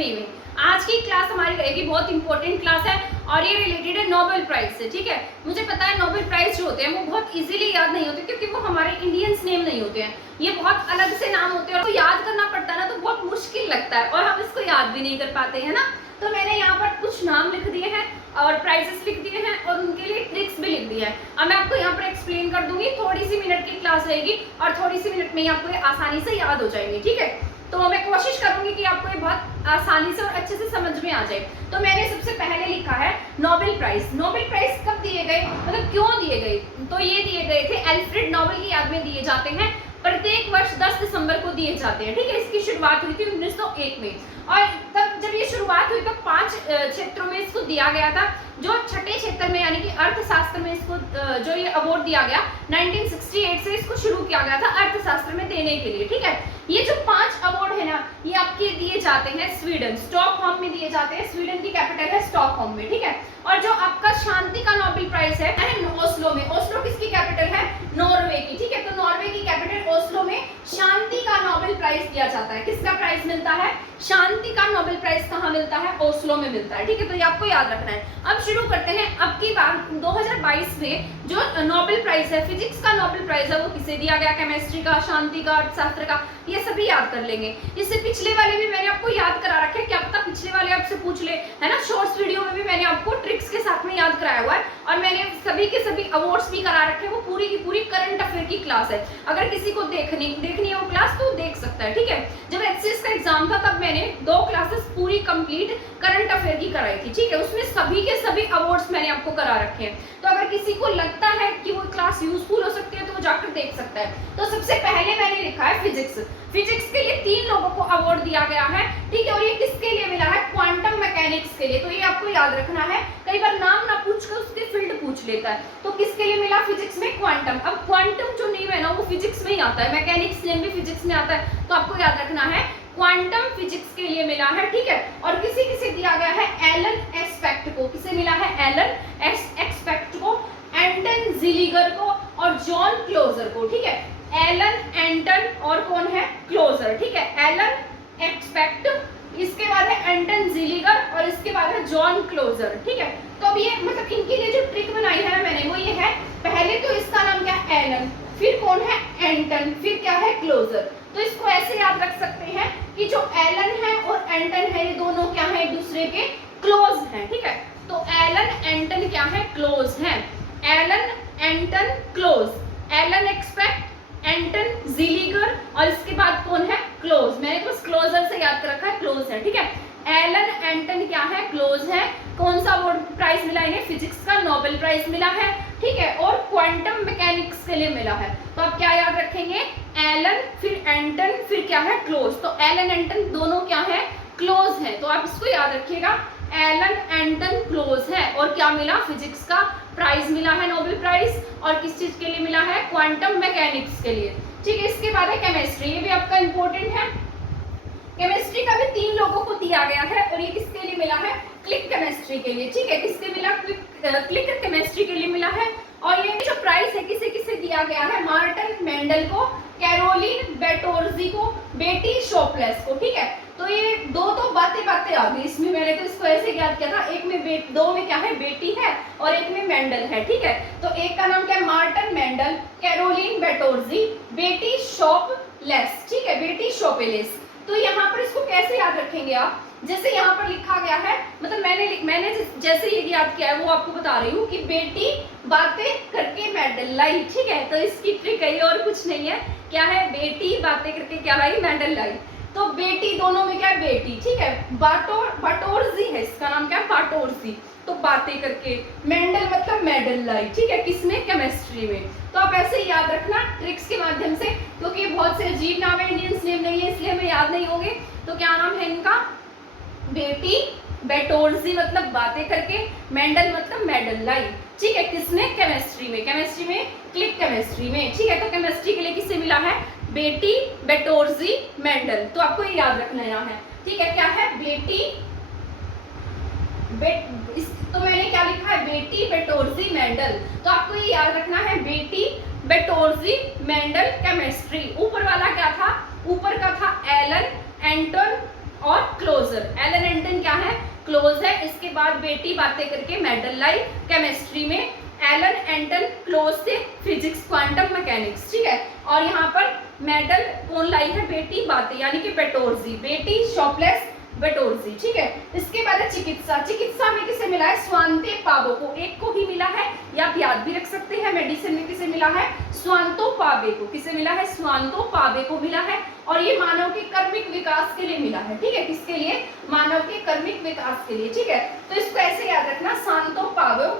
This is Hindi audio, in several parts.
7वीं में। आज की क्लास हमारी रहेगी, बहुत इंपॉर्टेंट क्लास है और ये रिलेटेड है नोबेल प्राइज से। ठीक है, मुझे पता है नोबेल प्राइज जो होते हैं वो बहुत इजीली याद नहीं होते क्योंकि वो हमारे इंडियंस नेम नहीं होते हैं, ये बहुत अलग से नाम होते हैं और तो याद करना पड़ता है ना, तो बहुत मुश्किल लगता है और हम इसको याद भी नहीं कर पाते हैं ना। तो मैंने यहाँ पर कुछ नाम लिख दिए हैं और प्राइजेस लिख दिए हैं और उनके लिए ट्रिक्स भी लिख दिए हैं। अब मैं आपको यहाँ पर एक्सप्लेन कर दूंगी, थोड़ी सी मिनट की क्लास रहेगी और थोड़ी सी मिनट में ही आपको ये आसानी से याद हो जाएंगे। ठीक है, तो मैं कोशिश करूंगी कि आपको ये बहुत आसानी से और अच्छे से समझ में आ जाए। तो मैंने सबसे पहले लिखा है नोबेल प्राइज। नोबेल प्राइज कब दिए गए, मतलब क्यों दिए गए? तो ये दिए गए थे अल्फ्रेड नोबेल की याद में दिए जाते हैं, प्रत्येक वर्ष 10 दिसंबर को दिए जाते हैं। ठीक है, इसकी शुरुआत हुई थी 1901 में और तब जब ये शुरुआत हुई तो 5 क्षेत्रों में इसको दिया गया था। जो छठे क्षेत्र में यानी कि अर्थशास्त्र में इसको जो ये अवार्ड दिया गया 1968 से इसको शुरू किया गया था अर्थशास्त्र में देने के लिए। ठीक है, ये जो 5 अवार्ड है ना, ये आपके दिए जाते हैं स्वीडन, स्टॉकहोम में दिए जाते हैं। स्वीडन की कैपिटल है स्टॉकहोम में। ठीक है, और जो आपका शांति का नोबेल प्राइज है ओस्लो में। ओस्लो किसकी कैपिटल है? नॉर्वे की। ठीक है, तो नॉर्वे की कैपिटल ओस्लो में शांति का नोबेल प्राइज दिया जाता है। किसका प्राइज मिलता है? शांति का नोबेल प्राइज कहाँ मिलता है? ओस्लो में मिलता है। ठीक है, तो ये आपको याद रखना है। अब शुरू करते हैं। अब की बार 2022 में जो नोबेल प्राइज है, फिजिक्स का नोबेल प्राइज है, वो किसे दिया गया? केमिस्ट्री का, शांति का, अर्थशास्त्र का, ये सभी याद कर लेंगे। इससे पिछले वाले भी मैंने आपको याद करा रखे, क्या पता पिछले वाले आपसे पूछ ले, है ना। शॉर्ट्स वीडियो में भी मैंने आपको ट्रिक्स के साथ में याद कराया हुआ है और मैंने सभी के सभी अवार्ड्स भी करा रखे हैं। वो पूरी की पूरी करंट अफेयर की क्लास है। अगर किसी को देखनी है वो क्लास तो देख सकता है। ठीक है, जब एचसीएस का एग्जाम था तब मैंने 2 क्लासेस पूरी कंप्लीट करंट अफेयर की कराई थी। ठीक है, उसमें सभी के सभी अवार्ड्स मैंने आपको करा रखे हैं। तो अगर किसी को लगता है कि वो क्लास यूजफुल हो सकती है तो वो जाकर देख सकता है। तो सबसे पहले मैंने लिखा है फिजिक्स। फिजिक्स के लिए 3 लोगों को अवार्ड दिया गया है। ठीक है, और ये किसके लिए मिला है? क्वांटम मैकेनिक्स के लिए। तो ये आपको याद रखना है, कई बार नाम ना पूछकर उसके फील्ड पूछ लेता है। तो किसके लिए मिला? फिजिक्स में क्वांटम। अब क्वांटम जो नेम है ना वो फिजिक्स में ही आता है, मैकेनिक्स नेम भी फिजिक्स में आता है, तो आपको याद रखना है क्वांटम फिजिक्स के लिए मिला है। ठीक है, और किसे दिया गया है? एलन एक्सपेक्ट को। किसे मिला है? एलन एक्सपेक्ट को, एंटन जिलीगर को और जॉन क्लोजर को। ठीक है, एलन, एंटन और कौन है? क्लोजर। ठीक है, एलन एक्सपेक्ट, इसके बाद है एंटन जिलीगर और इसके बाद है जॉन क्लोजर। ठीक है, तो अब ये मतलब इनके लिए जो ट्रिक बनाई है ना मैंने, वो ये है, पहले तो इसका नाम क्या है? एलन, फिर कौन है? एंटन, फिर क्या है? क्लोजर। तो इसको ऐसे याद रख सकते हैं कि जो एलन है और एंटन है ये दोनों क्या है? एक दूसरे के क्लोज हैं। ठीक है, तो एलन एंटन क्या है? क्लोज हैं। एलन एंटन क्लोज, एलन एक्सपेक्ट, एंटन जिलीगर और इसके बाद कौन है? क्लोज। मैंने बस क्लोजर से याद कर रखा है, क्लोज है। ठीक है, एलन एंटन क्या है? क्लोज है। कौन सा अवार्ड प्राइज मिला इन्हें? फिजिक्स का नोबेल प्राइज मिला है। ठीक है, और क्वांटम मैकेनिक्स के लिए मिला है। तो आप क्या याद रखेंगे? एलन, फिर एंटन, फिर क्या है? क्लोज। तो एलन एंटन दोनों क्या है? क्लोज है। तो आप इसको याद रखिएगा, एलन एंटन क्लोज है। और क्या मिला? फिजिक्स का प्राइज मिला है, नोबेल प्राइज। और किस चीज के लिए मिला है? क्वांटम मैकेनिक्स के लिए। ठीक है, इसके बाद है केमिस्ट्री, ये भी आपका इंपॉर्टेंट है। केमिस्ट्री का भी 3 लोगों को दिया गया है और ये किसके लिए मिला है? क्लिक केमिस्ट्री के लिए। ठीक है, किसके मिला? क्लिक केमिस्ट्री के लिए मिला है। और ये जो प्राइज है किसे किसे दिया गया है? मार्टिन मेंडल को, कैरोलिन बेटोर्जी को, बेटी शोपलेस को। ठीक है, तो ये 2 तो बातें आ गई इसमें। मैंने तो इसको ऐसे याद किया था, एक में 2 में क्या है? बेटी है और एक में मेंडल है। ठीक है, तो एक का नाम क्या है? मार्टिन मेंडल, कैरोलिन बेटोर्जी, बेटी शोपलेस। ठीक है, बेटी शोपलेस। तो यहाँ पर इसको कैसे याद रखेंगे आप? जैसे यहाँ पर लिखा गया है, मतलब मैंने जैसे ये याद किया है वो आपको बता रही हूँ कि बेटी बातें करके मेडल लाई। ठीक है, तो इसकी ट्रिक है, और कुछ नहीं है। क्या है? बेटी बातें करके क्या लाई? मेडल लाई। तो बेटी दोनों में क्या है? बेटी। ठीक है, बाटोर्जी है, इसका नाम क्या है? बाटोर्जी। तो बातें करके, मेंडल मतलब मेडल लाई। ठीक है, किसमें? केमिस्ट्री में। तो आप ऐसे ही याद रखना ट्रिक्स के माध्यम से, क्योंकि बहुत से अजीब नाम है, इंडियंस नेम नहीं है, इसलिए हमें याद नहीं होंगे। तो क्या नाम है इनका? बेटी, बेटोर्जी मतलब बातें करके, मेंडल मतलब मेडल लाई। ठीक है, किसमें? केमिस्ट्री में। केमिस्ट्री में क्लिक केमिस्ट्री में। ठीक है, तो केमिस्ट्री के लिए किससे मिला है? बेटी, बेटोर्जी, मेंडल। तो आपको ये याद रखना है। ठीक है, क्या है? बेटी तो मैंने क्या लिखा है? बेटी, बेटोर्जी, मेंडल। तो आपको ये याद रखना है, बेटी, बेटोर्जी, मेंडल, केमिस्ट्री। ऊपर वाला क्या था? ऊपर का था एलन, एंटन, और क्लोजर। एलन एंटन क्या है, क्लोज है। इसके बाद बेटी बातें करके मेडल लाई केमिस्ट्री में, एलन एंटन क्लोज थे फिजिक्स क्वांटम मैकेनिक्स, ठीक है। और यहाँ पर मेडल कौन लाई है, बेटी बातें यानी कि बेटोर्जी, बेटी शॉपलेस बेटोर्जी, ठीक है। इसके बाद है चिकित्सा। चिकित्सा में किसे मिला है, स्वांते पावो को, एक को ही मिला है या आप याद भी रख सकते हैं। मेडिसिन में किसे मिला है, स्वांतो पावे को, किसे मिला है, स्वांतो पावे को मिला है। और ये मानव के कर्मिक विकास के लिए मिला है, ठीक है। किसके लिए, मानव के कर्मिक विकास के लिए, ठीक है। तो इसको ऐसे याद रखना, शांतो पावो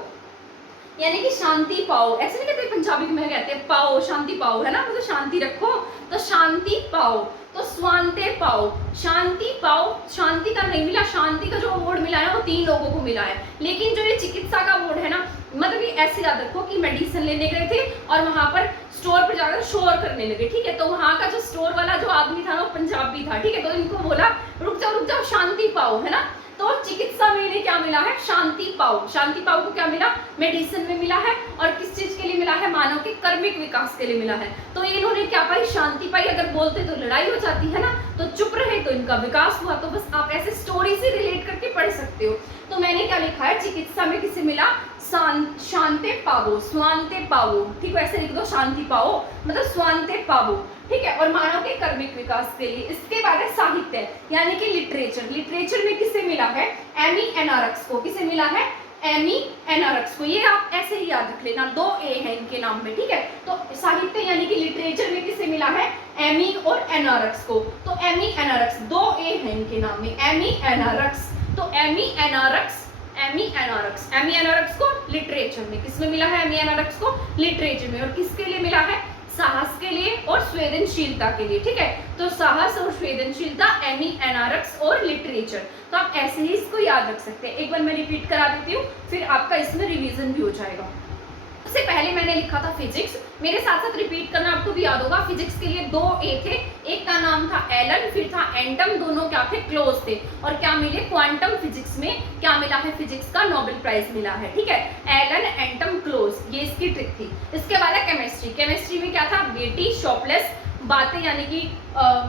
यानी कि शांति पाओ। ऐसे नहीं कहते पंजाबी में, कहते हैं पाओ, शांति पाओ, है ना, मतलब शांति रखो, तो शांति पाओ। तो स्वांते पाओ, शांति पाओ। शांति का नहीं मिला, शांति का जो अवार्ड मिला है वो 3 लोगों को मिला है। लेकिन जो ये चिकित्सा का अवार्ड है ना, मतलब ये ऐसे याद रखो कि मेडिसिन लेने गए थे और वहां पर स्टोर पर जाकर शोर करने लगे, ठीक है। तो वहां का जो स्टोर वाला जो आदमी था वो पंजाबी था, ठीक है। तो इनको बोला रुक जाओ शांति पाओ, है ना। तो चिकित्सा में इन्हें क्या मिला है, शांति पाओ। शांति पाओ को क्या मिला, मेडिसिन में मिला है। और किस चीज के लिए मिला है, मानव के कर्मिक विकास के लिए मिला है। तो इन्होंने क्या पाई, शांति पाई। अगर बोलते तो लड़ाई हो जाती है ना, तो चुप रहे तो इनका विकास हुआ। तो बस आप ऐसे स्टोरी से रिलेट करके पढ़ सकते हो। तो मैंने क्या लिखा है, चिकित्सा में किसे मिला, शांते पावो, स्वांते पावो, ठीक है। ऐसे लिख दो, शांति पाओ मतलब स्वांते पावो, ठीक है। और मानव के कर्मिक विकास के लिए। इसके बाद है साहित्य यानी कि लिटरेचर। लिटरेचर में किसे मिला है, एमी एनारक्स को। किसे मिला है, एमी एनारक्स को। ये आप ऐसे ही याद रख लेना, 2 ए है इनके नाम में, ठीक है। तो साहित्य यानी कि लिटरेचर में किसे मिला है, एमी और एनारक्स को। तो एमी एनारक्स, 2 ए है इनके नाम में, एमी एनारक्स। तो एमी एनारक्स, एमी एनारक्स, एमी एनारक्स को लिटरेचर में। किसमें मिला है, एमी एनारक्स को लिटरेचर में। और किसके लिए मिला है, साहस के लिए और संवेदनशीलता के लिए, ठीक है। तो साहस और संवेदनशीलता, एमी एनारक्स और लिटरेचर। तो आप ऐसे ही इसको याद रख सकते हैं। एक बार मैं रिपीट करा देती हूँ, फिर आपका इसमें रिवीजन भी हो जाएगा। उससे पहले मैंने लिखा था फिजिक्स, मेरे साथ साथ रिपीट करना, आपको भी याद होगा। फिजिक्स के लिए 2 ए थे, एक का नाम था एलन, फिर था एंटम, दोनों क्या थे, क्लोज थे। और क्या मिले, क्वांटम फिजिक्स में क्या मिला है, फिजिक्स का नोबेल प्राइज मिला है, ठीक है। एलन एंटम क्लोज, ये इसकी ट्रिक थी। इसके बाद है केमिस्ट्री। केमिस्ट्री में क्या था, बेटी शॉपलेस बातें यानी कि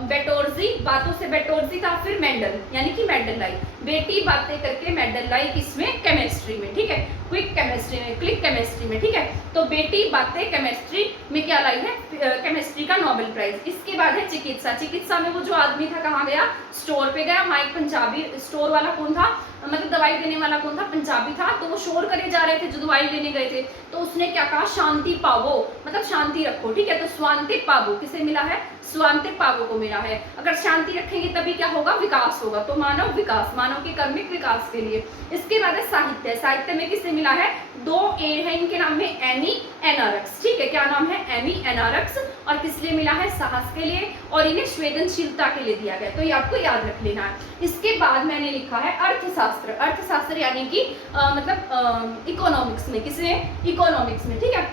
बेटोर्जी, बातों से बेटोर्जी था। फिर मेंडल यानी कि मेंडल लाई, बेटी बातें करके मेंडल लाई, किसमें, केमिस्ट्री में, ठीक है। क्विक केमिस्ट्री में, क्लिक केमिस्ट्री में, ठीक है। तो बेटी बातें केमिस्ट्री में क्या लाई है, केमिस्ट्री का नोबेल प्राइज। इसके बाद है चिकित्सा। चिकित्सा में वो जो आदमी था कहाँ गया, स्टोर पे गया। वहाँ एक पंजाबी, स्टोर वाला कौन था, मतलब दवाई देने वाला कौन था, पंजाबी था। तो वो शोर करे जा रहे थे जो दवाई लेने गए थे। तो उसने क्या कहा, शांति पावो मतलब शांति रखो, ठीक है। तो स्वांते पावो किसे मिला है, स्वांते पावो को मिला है। अगर शांति रखेंगे तभी क्या होगा, विकास होगा। तो मानव विकास, मानव के कर्मिक विकास के लिए। इसके बाद है साहित्य। साहित्य में किसे मिला है, 2 ए है इनके नाम में, एमी एनारक्स, ठीक है। क्या नाम है, एमी एनारक्स। और किस लिए मिला है, साहस के लिए, और इन्हें संवेदनशीलता के लिए दिया गया। तो ये आपको याद रख लेना है। इसके बाद मैंने लिखा है अर्थशास्त्र। अर्थशास्त्र यानी कि मतलब इकोनॉमिक्स में, किसने, इकोनॉमिक्स में, ठीक है।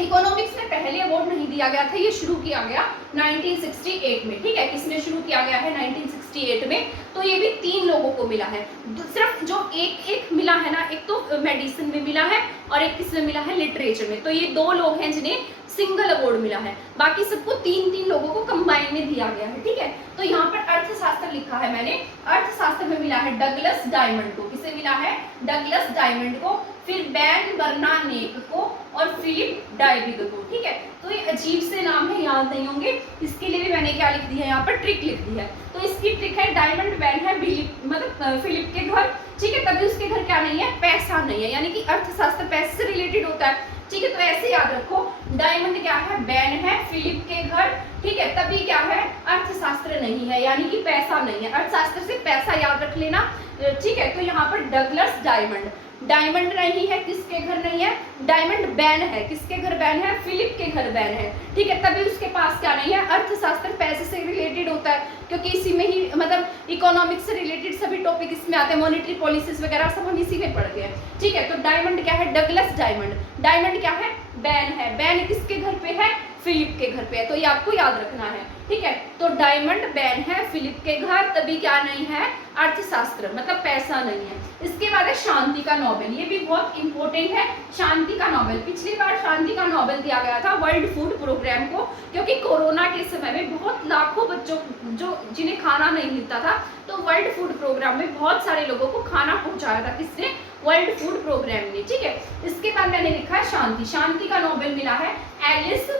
इकोनॉमिक्स में पहले अवार्ड नहीं दिया गया था, ये शुरू किया गया 1968 में, ठीक है। किसने शुरू किया गया है, 1968 में। तो ये भी 3 लोगों को मिला है। सिर्फ जो एक मिला है ना, एक तो मेडिसिन में मिला है और एक किसमें मिला है, लिटरेचर में। तो ये 2 लोग हैं जिन्हें सिंगल अवार्ड मिला है, बाकी सबको 3-3 लोगों को कंबाइन में दिया गया है, ठीक है। तो यहाँ पर अर्थशास्त्र लिखा है मैंने, अर्थशास्त्र में मिला है डगलस डायमंड को। किसे मिला है, डगलस डायमंड को। फिर बैन बर्नानेक को और फिलिप डायविग को, ठीक है। तो ये अजीब से नाम है, याद नहीं होंगे। इसके लिए भी मैंने क्या लिख दिया है, यहाँ पर ट्रिक लिख दी है। तो इसकी ट्रिक है, डायमंड बैन है मतलब फिलिप के घर, ठीक है। तभी उसके घर क्या नहीं है, पैसा नहीं है, यानी कि अर्थशास्त्र पैसे से रिलेटेड होता है, ठीक है। तो ऐसे याद रखो, डायमंड क्या है, बैन है फिलिप के घर, ठीक है। तभी क्या है, अर्थशास्त्र नहीं है, यानी कि पैसा नहीं है। अर्थशास्त्र से पैसा याद रख लेना, ठीक है। तो यहाँ पर डगलस डायमंड, डायमंड नहीं है, किसके घर नहीं है, डायमंड बैन है, किसके घर बैन है, फिलिप के घर बैन है, ठीक है। तभी उसके पास क्या नहीं है, अर्थशास्त्र पैसे से रिलेटेड होता है, क्योंकि इसी में ही मतलब इकोनॉमिक्स से रिलेटेड सभी टॉपिक इसमें आते हैं, मॉनेटरी पॉलिसीज वगैरह सब हम इसी में पढ़ते हैं, ठीक है। तो डायमंड क्या है, डगलस डायमंड। डायमंड क्या है, बैन है, बैन किसके घर पे है, फिलिप के घर पे है। तो ये आपको याद रखना है, ठीक है। तो डायमंड बैन है फिलिप के घर, तभी क्या नहीं है, अर्थशास्त्र, मतलब पैसा नहीं है। इसके बाद है शांति का नोबेल, ये भी बहुत इंपॉर्टेंट है। शांति का नोबेल, पिछली बार शांति का नोबेल दिया गया था वर्ल्ड फूड प्रोग्राम को, क्योंकि कोरोना के समय में बहुत लाखों बच्चों जो जिन्हें खाना नहीं मिलता था, तो वर्ल्ड फूड प्रोग्राम में बहुत सारे लोगों को खाना पहुंचाया था, किसने, वर्ल्ड फूड प्रोग्राम ने, ठीक है। इसके बाद मैंने लिखा है शांति, शांति का नोबेल मिला है एलिस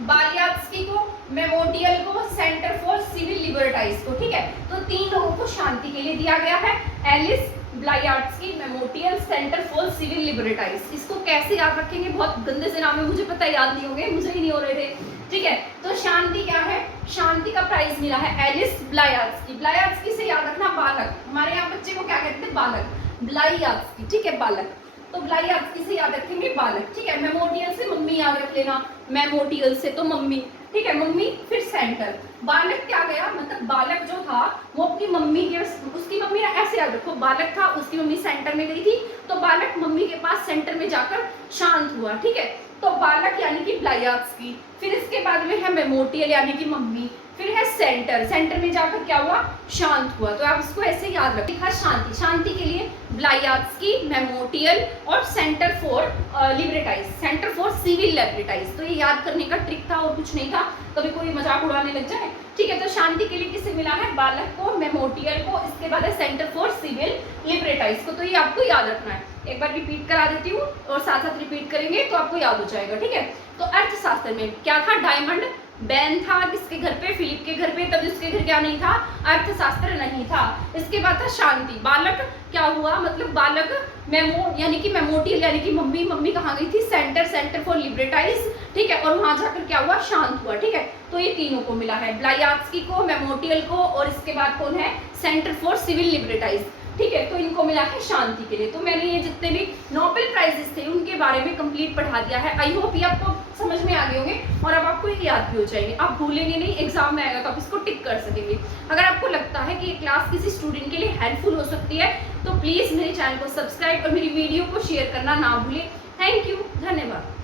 बालियात्स्की को, मेमोटियल को, सेंटर फॉर सिविल लिबर्टाइज को, ठीक है। तो 3 लोगों को शांति के लिए दिया गया है, एलिस ब्लायाट्स्की, मेमोटियल, सेंटर फॉर सिविल लिबर्टाइज। इसको कैसे याद रखेंगे, बहुत गंदे से नाम है, मुझे पता याद नहीं होंगे, मुझे ही नहीं हो रहे थे, ठीक है। तो शांति क्या है, शांति का प्राइज मिला है एलिस ब्लायाट्स्की। ब्लायाट्स्की से याद रखना बालक, हमारे यहाँ बच्चे को क्या कहते हैं, बालक, ब्लायाट्स्की, ठीक है, बालक। तो ब्लायाट्स्की से याद रखेंगे बालक, ठीक है। मेमोटियल से मम्मी याद रख लेना, मेमोटियल से तो मम्मी, ठीक है, मम्मी, फिर सेंटर। बालक क्या गया, मतलब बालक जो था वो अपनी मम्मी के, उसकी मम्मी ना, ऐसे याद रखो, बालक था, उसकी मम्मी सेंटर में गई थी, तो बालक मम्मी के पास सेंटर में जाकर शांत हुआ, ठीक है। तो बालक यानी कि ब्लायाट्स्की, फिर इसके बाद में है मेमोटियल यानी कि मम्मी, फिर है सेंटर, सेंटर में जाकर क्या हुआ, शांत हुआ। तो आप इसको ऐसे याद रखें, लिखा शांति, शांति के लिए ब्लायाट्स्की, मेमोटियल और centre for liberties, centre for civil liberties. तो ये याद करने का ट्रिक था और कुछ नहीं था, कभी कोई मजाक उड़ाने लग जाए, ठीक है। तो शांति के लिए किसे मिला है, बालक को, मेमोटियल को, इसके बाद है सेंटर फॉर सिविल लिबर्टाइज को। तो ये आपको याद रखना है, एक बार रिपीट करा देती हूँ और साथ साथ रिपीट करेंगे तो आपको याद हो जाएगा, ठीक है। तो अर्थशास्त्र में क्या था, डायमंड बैन था किसके घर पे, फिलिप के घर पे, तभी उसके घर क्या नहीं था, अर्थशास्त्र नहीं था। इसके बाद था शांति, बालक क्या हुआ, मतलब बालक मेमो यानी कि मेमोटियल यानी कि मम्मी, मम्मी कहाँ गई थी, सेंटर, सेंटर फॉर लिबर्टाइज, ठीक है, और वहां जाकर क्या हुआ, शांत हुआ, ठीक है। तो ये तीनों को मिला है, ब्लायाट्स्की को, मेमोटियल को, और इसके बाद कौन है, सेंटर फॉर सिविल लिबर्टाइज, ठीक है। तो इनको मिला है शांति के लिए। तो मैंने ये जितने भी नोबेल प्राइजेस थे उनके बारे में कंप्लीट पढ़ा दिया है। आई होप ये आपको समझ में आ गए होंगे और अब आपको ये याद भी हो जाएंगे, आप भूलेंगे नहीं, एग्जाम में आएगा तो आप इसको टिक कर सकेंगे। अगर आपको लगता है कि ये क्लास किसी स्टूडेंट के लिए हेल्पफुल हो सकती है तो प्लीज़ मेरे चैनल को सब्सक्राइब और मेरी वीडियो को शेयर करना ना भूलें। थैंक यू, धन्यवाद।